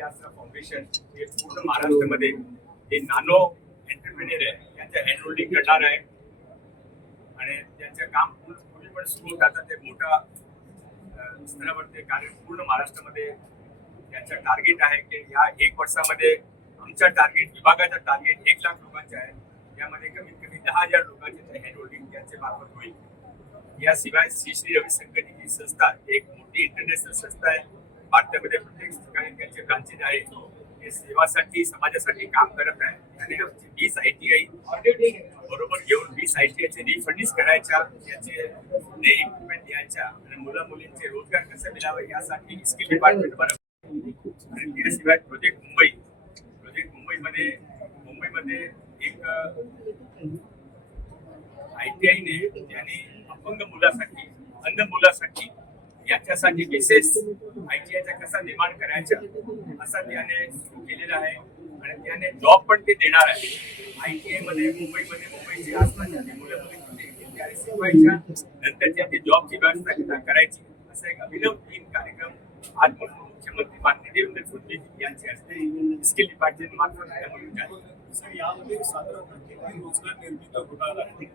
Foundation हे पूर्ण महाराष्ट्रामध्ये हे नानो एंटरप्रेन्युअर आहे. त्यांचं हँड होल्डिंग करणार आहे. आणि त्यांचं काम पूर्ण पण सुरू होत. आता ते मोठा स्तरावर ते कार्य पूर्ण महाराष्ट्रामध्ये त्यांचं टार्गेट आहे की या एक वर्षामध्ये आमचा टार्गेट विभागाचा टार्गेट एक लाख लोकांचे आहे. त्यामध्ये कमीत कमी दहा हजार लोकांचे हँड होल्डिंग त्यांचे मार्फत होईल. याशिवाय श्री श्री रविशंकर ही संस्था एक मोठी इंटरनॅशनल संस्था आहे. भारतामध्ये प्रत्येक ठिकाणी त्यांचे ब्रांचेस आहे ते सेवासाठी, समाजासाठी काम करत आहे. आणि आमची वीस आय टी आय बरोबर घेऊन वीस आय टी आयचे रिफंडिंग करायच्या त्याचे नए इक्विपमेंट द्यायच्या आणि मुलं मुलींचे रोज़गार कसे मिळावे यासाठी स्किल डिपार्टमेंट बनवलं आणि त्याशिवाय प्रोजेक्ट मुंबई. प्रोजेक्ट मुंबईमध्ये मुंबईमध्ये एक आय टी आयने, त्याने अपंग मुलासाठी, अंध मुलासाठी याच्यासाठी विशेष आय आयचा कसा निर्माण करायचा असा त्याने सुरू केलेला आहे. आणि त्याने जॉब पण ते देणार आहे. आय टी आय मध्ये मुंबईमध्ये मुंबईचे आसपासच्या मुलं मुली शिकवायच्या नंतर ते जॉबची व्यवस्था करायची. असा एक अभिनव तीन कार्यक्रम आज मुख्यमंत्री माननीय देवेंद्र फडणवीस यांचे हस्ते स्किल डिपार्टमेंट. सर यामध्ये साधारणतः रोज़गार निर्मिती होणार आहे?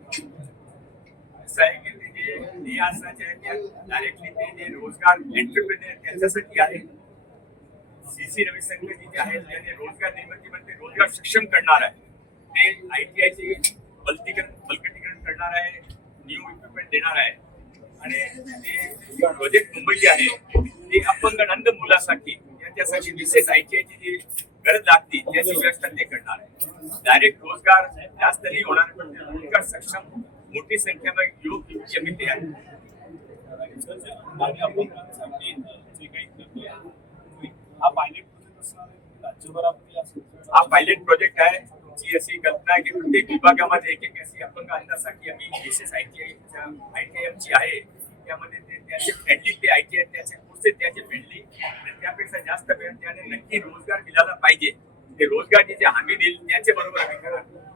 असं आहे की ते जे जे आहेत त्या डायरेक्टली ते जे रोज़गार एंटरप्रेन्युअर त्यांच्यासाठी आहे सी सी रविशंकरजी जे आहेत त्याने रोज़गार निर्मिती म्हणजे रोज़गार सक्षम करणार आहे ते आय टी आयचे बलतीकरण बलकटीकरण करणार आहे न्यू इक्विपमेंट देणार आहे आणि ते प्रोजेक्ट मुंबई जे आहे ते अपंग अंध मुलासाठी त्याच्यासाठी विशेष आय टी आयची जी गरज लागते त्याची व्यवस्था ते करणार आहे डायरेक्ट रोज़गार जास्त नाही होणार पण रोज़गार सक्षम मोठी संख्येमध्ये युवक युवती आम्ही ते आहे. आणि अपंगांसाठी जे काही हा पायलट प्रोजेक्ट असणार हा पायलट प्रोजेक्ट आहे. जी अशी कल्पना आहे की प्रत्येक विभागामध्ये एक एक अशी अपंग अंधासाठी आम्ही विशेष आय टी आय टी आय आमची आहे, त्यामध्ये त्याचे फ्रेंडली ते आय टी आय त्याचे कोर्सेस त्याचे फ्रेंडली त्यापेक्षा जास्त त्याने नक्की रोज़गार मिळाला पाहिजे. ते रोजगारची जे हमी देईल बरोबर आम्ही